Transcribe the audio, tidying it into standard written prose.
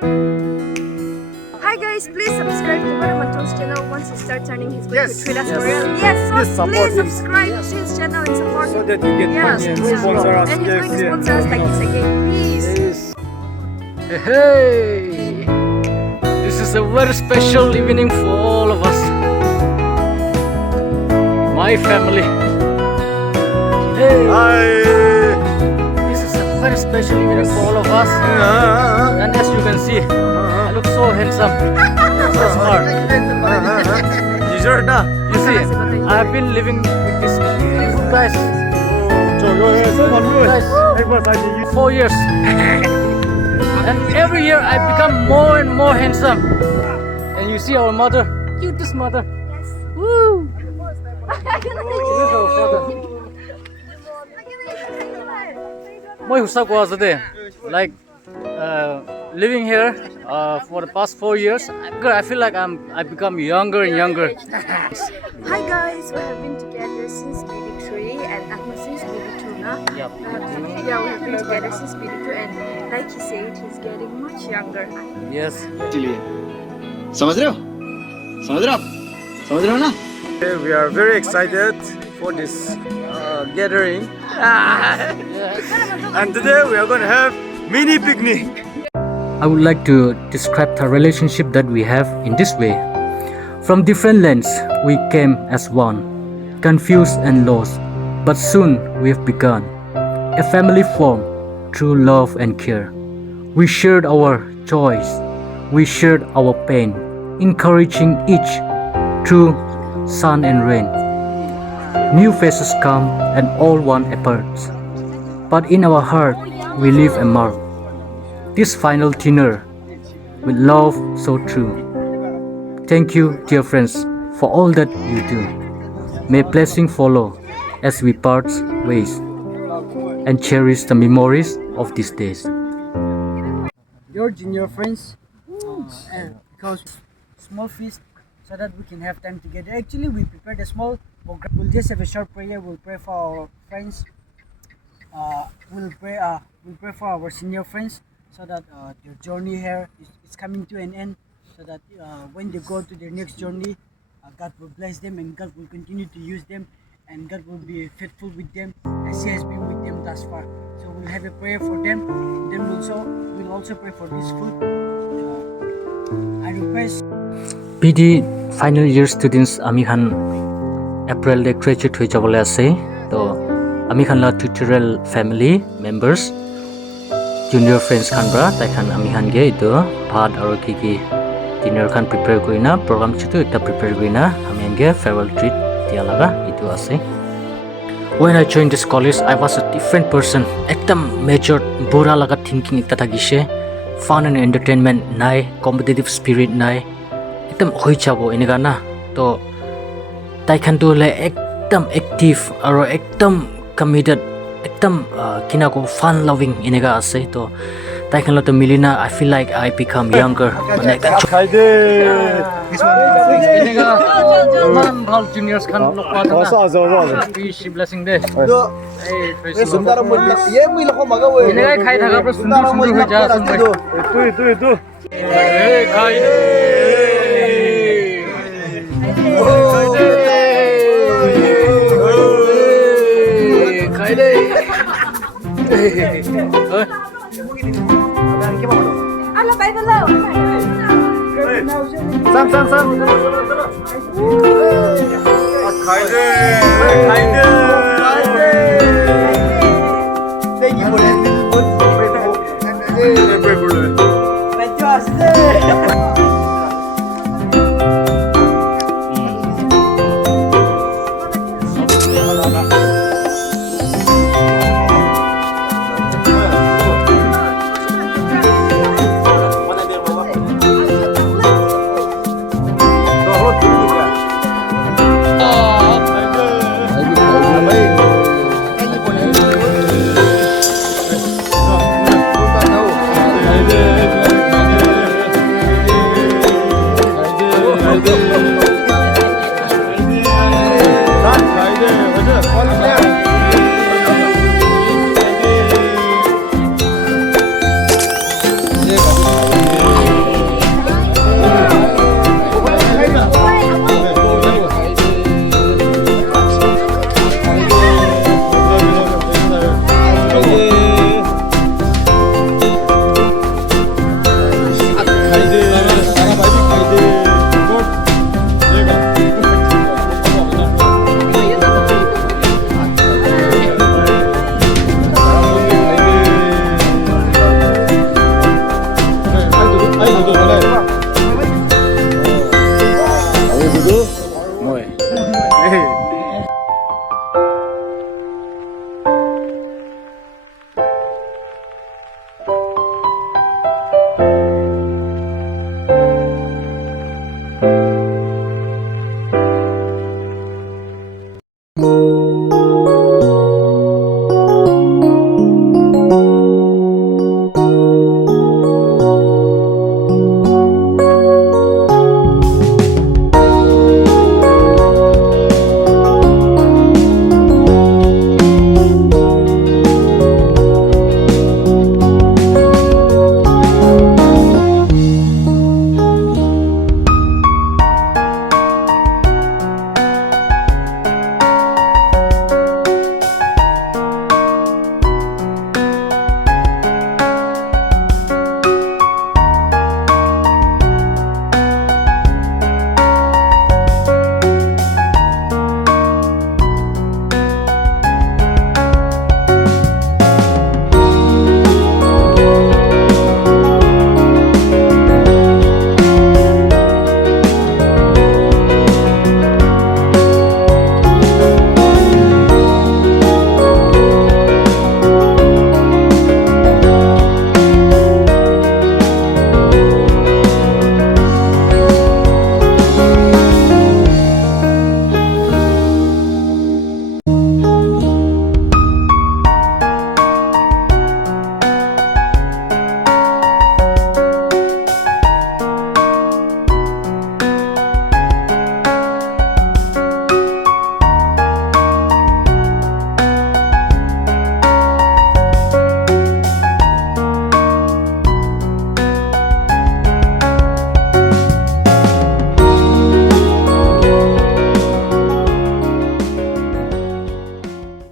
Hi guys, please subscribe to Manton's channel once he starts turning his way Yes, to treat us yes. tutorial. Yes, so Please support please him. subscribe to his channel and support So him. that you get Yes, money and yeah. sponsor us. And he's going to Yes, sponsor us like this again, please. Yes. Hey, this is a very special evening for all of us. My family. Hey, Hi. this is a very special evening for all of us. And as you can see, I look so handsome, so smart. Dessert na. You see, I have been living with these beautiful guys for 4 years. And every year I become more and more handsome. And you see our mother, cutest mother. Woo! Here's our father. Moi husak was there. Like living here for the past 4 years, I feel like I become younger and younger. Hi guys, we have been together since BD3 and Ahmed since BD2 na. Yep. Yeah, we have been together since BD2 and like he said, he's getting much younger. Yes. समझ रहे हो समझ रहे हो ना We are very excited for this gathering. And today we are going to have mini picnic. I would like to describe the relationship that we have in this way. From different lands, we came as one, confused and lost, but soon we have begun. A family formed through love and care. We shared our joys, we shared our pain, encouraging each through sun and rain. New faces come and all one apart, but in our heart we leave a mark. This final dinner with love so true. Thank you, dear friends, for all that you do. May blessing follow as we part ways and cherish the memories of these days. Your junior friends, and because small feast so that we can have time together. Actually, we prepared a small program. We'll just have a short prayer. We'll pray for our friends. We'll pray for our senior friends so that their journey here is coming to an end. So that when they go to their next journey, God will bless them and God will continue to use them and God will be faithful with them as He has been with them thus far. So we'll have a prayer for them. Then we'll also pray for this food. I request PD final year students ami khan April de graduate hoi jabole ase to ami khan la tutorial family members junior friends khan bra tai khan ami khan ge itu bhat aro ki dinner khan prepare koina program chutu ekta prepare koina ami khan ge farewell treat dia laga itu ase. When I joined this college, I was a different person. Ekdam major bura laga thinking ekta thakise. Fun and entertainment nai, competitive spirit nai. Ekdam hoi jabo eneka na. To tai khan to le ekdam active aro ekdam committed, ekdam kinako fun loving eneka ase. To tai khan lo to milina, I feel like I become younger. Mane eneka man bhal juniors khan lok pa na. Peace blessing de. Hey, praise the Lord. Eneka khai thaga pro sundur sundur hoi ja sundur. Tu. Hey, khai de. Khai de. Ala bay dalo. Sam. Haydi. Thank you for Bye.